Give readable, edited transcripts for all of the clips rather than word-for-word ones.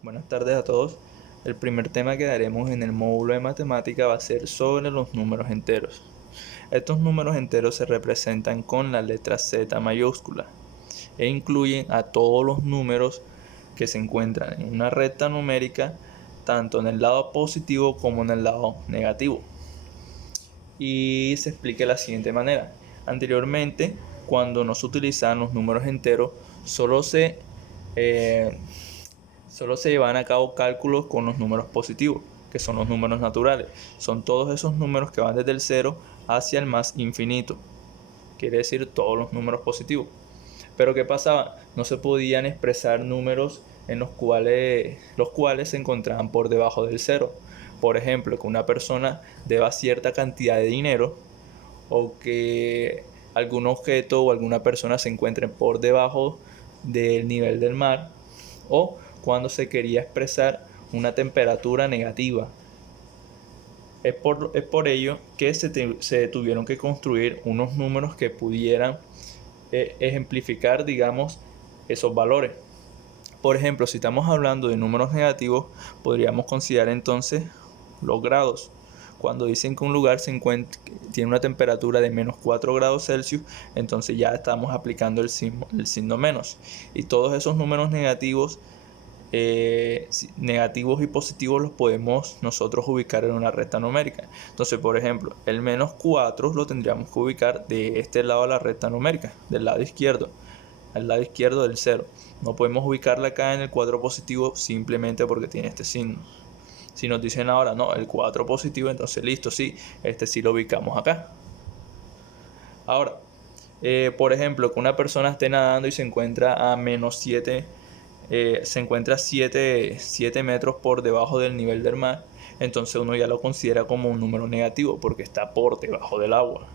Buenas tardes a todos. El primer tema que daremos en el módulo de matemática va a ser sobre los números enteros. Estos números enteros se representan con la letra Z mayúscula e incluyen a todos los números que se encuentran en una recta numérica, tanto en el lado positivo como en el lado negativo. Y se explica de la siguiente manera. Anteriormente, cuando no se utilizaban los números enteros, solo se eh, llevan a cabo cálculos con los números positivos, que son los números naturales. Son todos esos números que van desde el 0 hacia el más infinito. Quiere decir todos los números positivos. Pero ¿qué pasaba? No se podían expresar números en los cuales se encontraban por debajo del 0. Por ejemplo, que una persona deba cierta cantidad de dinero, o que algún objeto o alguna persona se encuentre por debajo del nivel del mar, o cuando se quería expresar una temperatura negativa. Es por ello que se tuvieron que construir unos números que pudieran ejemplificar, digamos, esos valores. Por ejemplo, si estamos hablando de números negativos, podríamos considerar entonces los grados. Cuando dicen que un lugar tiene una temperatura de menos 4 grados Celsius, entonces ya estamos aplicando el signo menos. Y todos esos números negativos y positivos los podemos nosotros ubicar en una recta numérica. Entonces, por ejemplo, el menos 4 lo tendríamos que ubicar de este lado de la recta numérica, del lado izquierdo, al lado izquierdo del 0. No podemos ubicarla acá en el 4 positivo simplemente porque tiene este signo. Si nos dicen ahora, no, el 4 positivo, entonces listo, sí, este sí lo ubicamos acá. Ahora, por ejemplo, que una persona esté nadando y se encuentra a menos 7, se encuentra 7 metros por debajo del nivel del mar, entonces uno ya lo considera como un número negativo porque está por debajo del agua.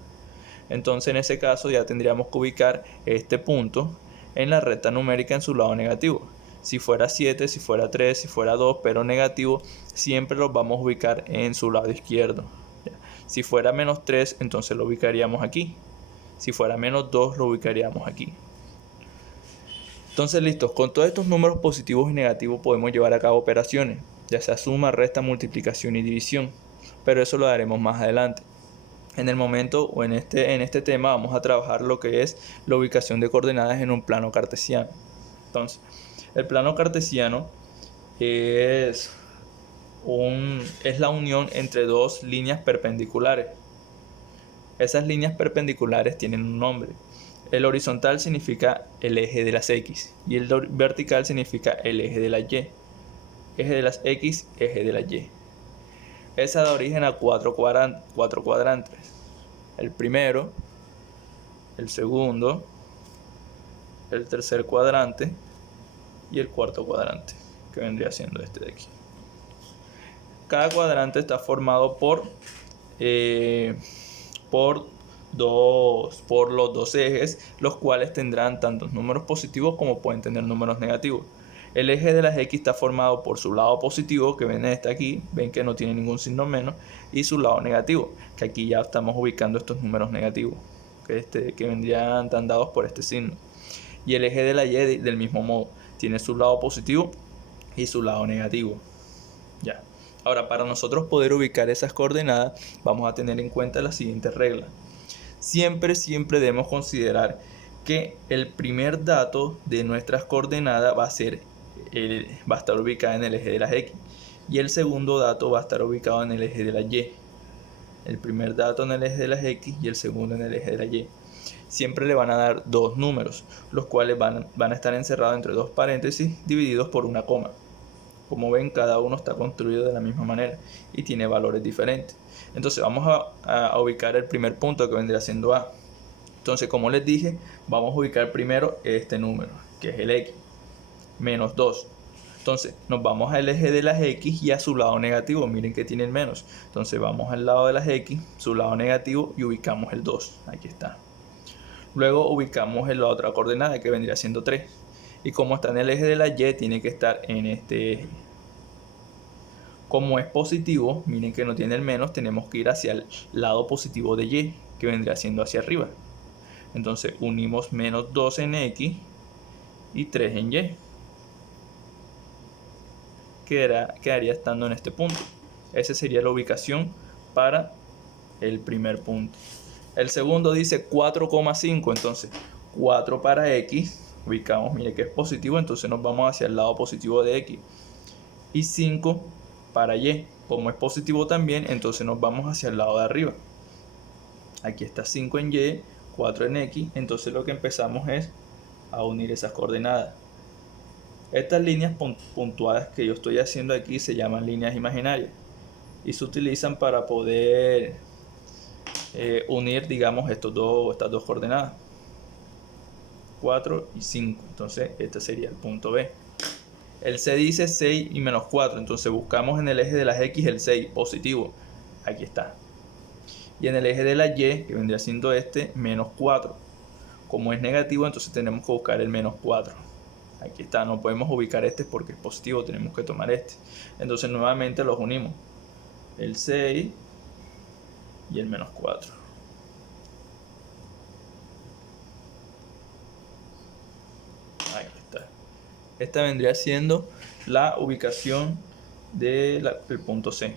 Entonces en ese caso ya tendríamos que ubicar este punto en la recta numérica en su lado negativo. Si fuera 7, si fuera 3, si fuera 2, pero negativo, siempre los vamos a ubicar en su lado izquierdo. Si fuera menos 3, entonces lo ubicaríamos aquí. Si fuera menos 2, lo ubicaríamos aquí. Entonces, listos, con todos estos números positivos y negativos podemos llevar a cabo operaciones, ya sea suma, resta, multiplicación y división, pero eso lo haremos más adelante. En el momento o en este tema vamos a trabajar lo que es la ubicación de coordenadas en un plano cartesiano. Entonces, el plano cartesiano es, es la unión entre dos líneas perpendiculares. Esas líneas perpendiculares tienen un nombre. El horizontal significa el eje de las X y el vertical significa el eje de la Y. Eje de las X, eje de la Y. Esa da origen a cuatro cuadrantes. El primero, el segundo, el tercer cuadrante y el cuarto cuadrante, que vendría siendo este de aquí. Cada cuadrante está formado por los dos ejes, los cuales tendrán tantos números positivos como pueden tener números negativos. El eje de las X está formado por su lado positivo, que ven este aquí, ven que no tiene ningún signo menos, y su lado negativo, que aquí ya estamos ubicando estos números negativos, que vendrían tan dados por este signo. Y el eje de la Y del mismo modo, tiene su lado positivo y su lado negativo. Ya. Ahora, para nosotros poder ubicar esas coordenadas, vamos a tener en cuenta la siguiente regla. Siempre debemos considerar que el primer dato de nuestras coordenadas va a estar ubicado en el eje de las X, y el segundo dato va a estar ubicado en el eje de la Y. El primer dato en el eje de las X y el segundo en el eje de la Y. Siempre le van a dar dos números, los cuales van a estar encerrados entre dos paréntesis divididos por una coma. Como ven, cada uno está construido de la misma manera y tiene valores diferentes. Entonces vamos a ubicar el primer punto, que vendría siendo A. Entonces, como les dije, vamos a ubicar primero este número, que es el X, menos 2. Entonces nos vamos al eje de las X y a su lado negativo. Miren que tiene el menos. Entonces vamos al lado de las X, su lado negativo, y ubicamos el 2. Aquí está. Luego ubicamos la otra coordenada, que vendría siendo 3. Y como está en el eje de la Y, tiene que estar en este eje. Como es positivo, miren que no tiene el menos, tenemos que ir hacia el lado positivo de Y, que vendría siendo hacia arriba. Entonces unimos menos 2 en X y 3 en Y. quedaría estando en este punto. Esa sería la ubicación para el primer punto. El segundo dice 4,5, entonces 4 para X, ubicamos, mire que es positivo, entonces nos vamos hacia el lado positivo de X. Y 5 para Y, como es positivo también, entonces nos vamos hacia el lado de arriba. Aquí está 5 en Y, 4 en X, entonces lo que empezamos es a unir esas coordenadas. Estas líneas puntuadas que yo estoy haciendo aquí se llaman líneas imaginarias y se utilizan para poder unir, digamos, estas dos coordenadas, 4 y 5. Entonces este sería el punto B. El C dice 6 y menos 4, entonces buscamos en el eje de las X el 6, positivo, aquí está. Y en el eje de la Y, que vendría siendo este, menos 4. Como es negativo, entonces tenemos que buscar el menos 4. Aquí está, no podemos ubicar este porque es positivo, tenemos que tomar este. Entonces nuevamente los unimos, el 6 y el menos 4. Ahí está. Esta vendría siendo la ubicación del punto C.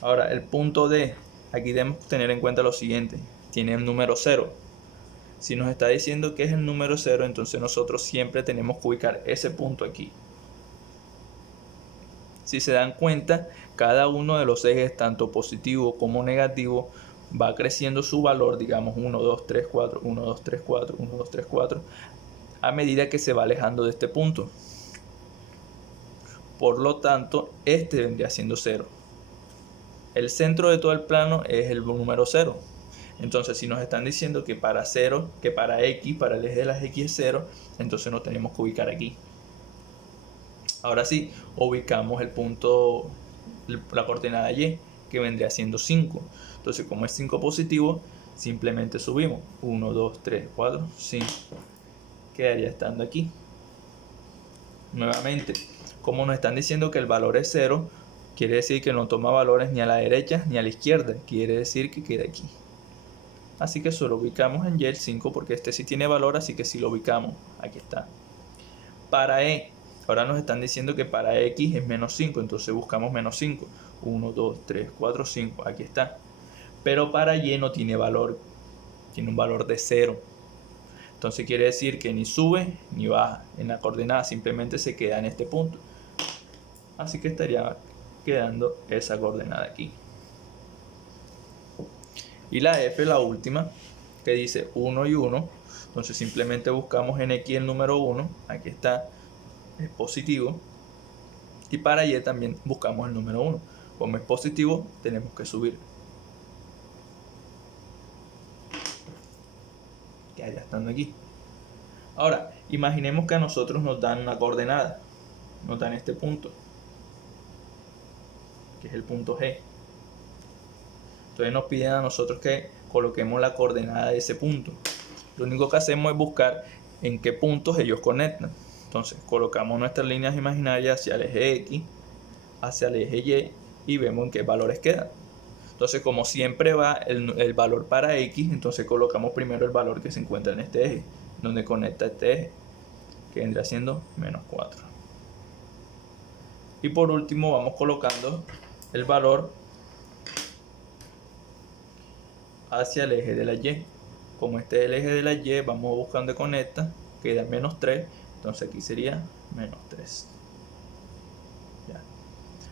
Ahora, el punto D, aquí debemos tener en cuenta lo siguiente, tiene el número 0. Si nos está diciendo que es el número 0, entonces nosotros siempre tenemos que ubicar ese punto aquí. Si se dan cuenta, cada uno de los ejes, tanto positivo como negativo, va creciendo su valor, digamos 1, 2, 3, 4, 1, 2, 3, 4, 1, 2, 3, 4, a medida que se va alejando de este punto. Por lo tanto, este vendría siendo 0. El centro de todo el plano es el número 0. Entonces, si nos están diciendo que para 0, que para X, para el eje de las X es 0, entonces nos tenemos que ubicar aquí. Ahora sí, ubicamos el punto, la coordenada Y, que vendría siendo 5. Entonces, como es 5 positivo, simplemente subimos 1, 2, 3, 4, 5. Quedaría estando aquí. Nuevamente, como nos están diciendo que el valor es 0, quiere decir que no toma valores ni a la derecha ni a la izquierda. Quiere decir que queda aquí. Así que solo ubicamos en Y el 5 porque este sí tiene valor, así que sí lo ubicamos. Aquí está. Para E, ahora nos están diciendo que para X es menos 5, entonces buscamos menos 5. 1, 2, 3, 4, 5, aquí está. Pero para Y no tiene valor, tiene un valor de 0. Entonces quiere decir que ni sube ni baja en la coordenada, simplemente se queda en este punto. Así que estaría quedando esa coordenada aquí. Y la F, la última, que dice 1 y 1. Entonces simplemente buscamos en X el número 1. Aquí está, es positivo. Y para Y también buscamos el número 1. Como es positivo, tenemos que subir. Que haya estando aquí. Ahora, imaginemos que a nosotros nos dan una coordenada. Nos dan este punto, que es el punto G. Entonces nos piden a nosotros que coloquemos la coordenada de ese punto. Lo único que hacemos es buscar en qué puntos ellos conectan. Entonces colocamos nuestras líneas imaginarias hacia el eje X, hacia el eje Y y vemos en qué valores quedan. Entonces, como siempre va el valor para X, entonces colocamos primero el valor que se encuentra en este eje, donde conecta este eje, que vendrá siendo menos 4. Y por último vamos colocando el valor hacia el eje de la Y. Como este es el eje de la Y, vamos buscando de conecta, queda menos 3, entonces aquí sería menos 3. Ya.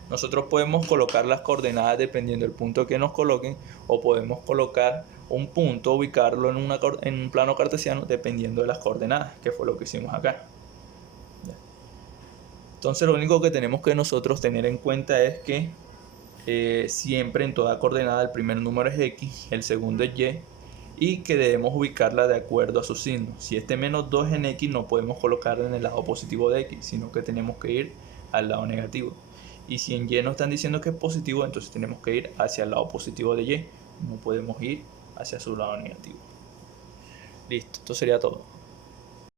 Nosotros podemos colocar las coordenadas dependiendo del punto que nos coloquen, o podemos colocar un punto, ubicarlo en un plano cartesiano dependiendo de las coordenadas, que fue lo que hicimos acá. Ya. Entonces lo único que tenemos que nosotros tener en cuenta es que siempre en toda coordenada el primer número es X, el segundo es Y, y que debemos ubicarla de acuerdo a su signo. Si este menos 2 en X, no podemos colocarlo en el lado positivo de X, sino que tenemos que ir al lado negativo. Y si en Y nos están diciendo que es positivo, entonces tenemos que ir hacia el lado positivo de Y, no podemos ir hacia su lado negativo. Listo, esto sería todo.